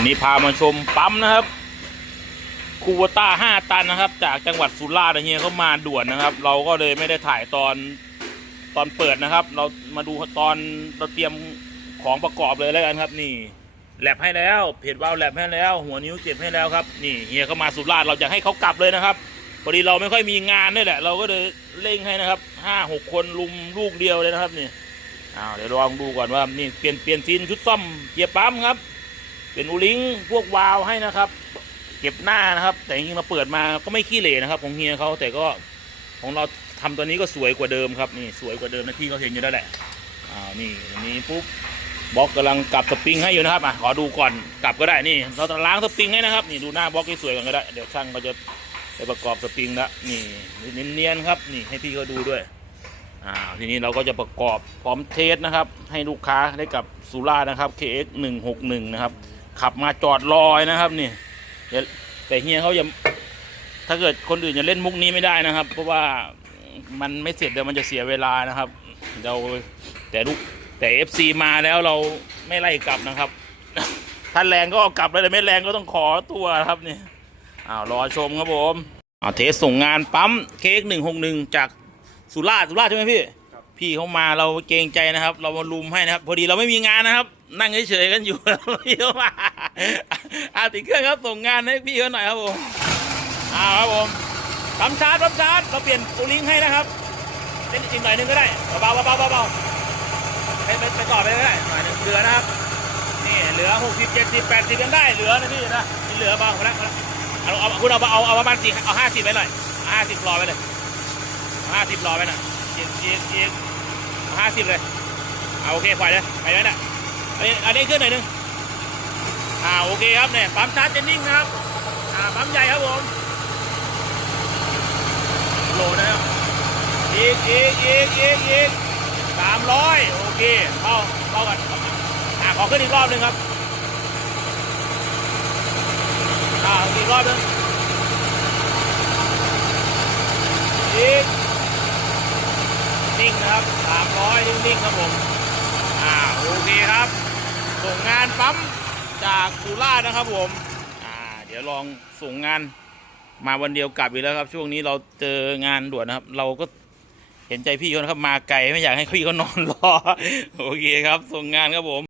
วันนี้พามาชมปั๊มนะครับคูวต้าห้าตันนะครับ จากจังหวัดสุราษฎร์เฮียเขามาด่วนนะครับ เราก็เลยไม่ได้ถ่ายตอนตอนเปิดนะครับ เรามาดูตอนเราเตรียมของประกอบเลยแล้วกันครับ นี่แลบให้แล้วเพจวาล์วแลบให้แล้ว หัวนิ้วเจ็บให้แล้วครับนี่เฮียเขามาสุราษฎร์เราอยากให้เขากลับเลยนะครับพอดีเราไม่ค่อยมีงานนี่แหละ เราก็เลยเร่งให้นะครับห้าหกคนลุมลูกเดียวเลยนะครับนี่อ้าวเดี๋ยวลองดูก่อนว่านี่เปลี่ยนเปลี่ยนฟินชุดซ่อมเกียร์ปั๊มครับ เป็นอูลิงพวกวาล์วให้นะครับ เก็บหน้านะครับ แต่จริงๆเราเปิดมาก็ไม่ขี้เหร่นะครับของเฮียเขาแต่ก็ของเราทำตัวนี้ก็สวยกว่าเดิมครับนี่สวยกว่าเดิมนะที่เขาเห็นอยู่แล้วแหละอ้านี่อันนี้ปุ๊บบล็อกกำลังกลับสปริงให้อยู่นะครับอะขอดูก่อนกลับก็ได้นี่ เราจะล้างสปริงให้นะครับนี่ดูหน้าบล็อกให้สวยก่อนก็ได้เดี๋ยวช่างก็จะไปประกอบสปริงละนี่เนียนๆครับนี่ให้พี่เขาดูด้วยอ่าทีนี้เราก็จะประกอบพร้อมเทสนะครับ ให้ลูกค้าได้กับสุรานะครับ KX 161นะครับ ขับมาจอดรอยนะครับนี่อย่าแต่เฮียเขาอย่าถ้าเกิดคนอื่นจะเล่นมุกนี้ไม่ได้นะครับ เพราะว่ามันไม่เสร็จเดี๋ยวมันจะเสียเวลานะครับ เราแต่ลูกแต่ FC มาแล้วเราไม่ไล่กลับนะครับ ถ้าแรงก็เอากลับเลยแต่ไม่แรงก็ต้องขอตัวครับนี่อ้าวรอชมครับผมอ้าวเทสส่งงานปั๊มเค้กหนึ่งหกหนึ่งจากสุราษฎร์สุราษฎร์ใช่ไหมพี่พี่เขามาเราเกรงใจนะครับ เรามาลุมให้นะครับ พอดีเราไม่มีงานนะครับ นั่งเฉยๆกันอยู่พี่เขามาอาติดเครื่องครับส่งงานให้พี่เขาหน่อยครับผมอ้าวครับผมปั๊มชาร์จปั๊มชาร์จเราเปลี่ยนตูลิงให้นะครับเล่นอีกหน่อยหนึงก็ได้เบาๆเบาๆเบาๆไปไปไปต่อไปก็ได้หน่อยหนึงเหลือนะครับนี่เหลือหกสิบเจ็ดสิบแปดสิบยังได้เหลือนะพี่นะเหลือเบาหมดแล้วเอาเอาคุณเอาเอาเอาประมาณสี่เอาห้าสิบไปหน่อยห้าสิบรอไปเลยห้าสิบรอไปหน่อยเอียงเอียงเอียงห้าสิบเลยเอาโอเคปล่อยเลยไปแล้วเนี่ย อันนี้อันนี้ขึ้นหน่อยหนึงอ่าโอเคครับเนี่ยปั๊มชาร์จจนนิ่งนะครับอ่าปั๊มใหญ่ครับผมโหลดนะครับอีกอีกอีกอีกอีกสามร้อยโอเคเข้าเข้ากันอ่าขอขึ้นอีกรอบหนึ่งครับอ่าอีกรอบหนึ่งอีกนิ่งนะครับสามร้อยนิ่งๆครับผมอ่าโอเคครับ ส่งงานปั๊มจากสุราษฎร์นะครับผมอ่าเดี๋ยวลองส่งงานมาวันเดียวกลับอีกแล้วครับ ช่วงนี้เราเจองานด่วนนะครับ เราก็เห็นใจพี่เขานะครับมาไกลไม่อยากให้พี่เขานอนรอโอเคครับ ส่งงานครับผม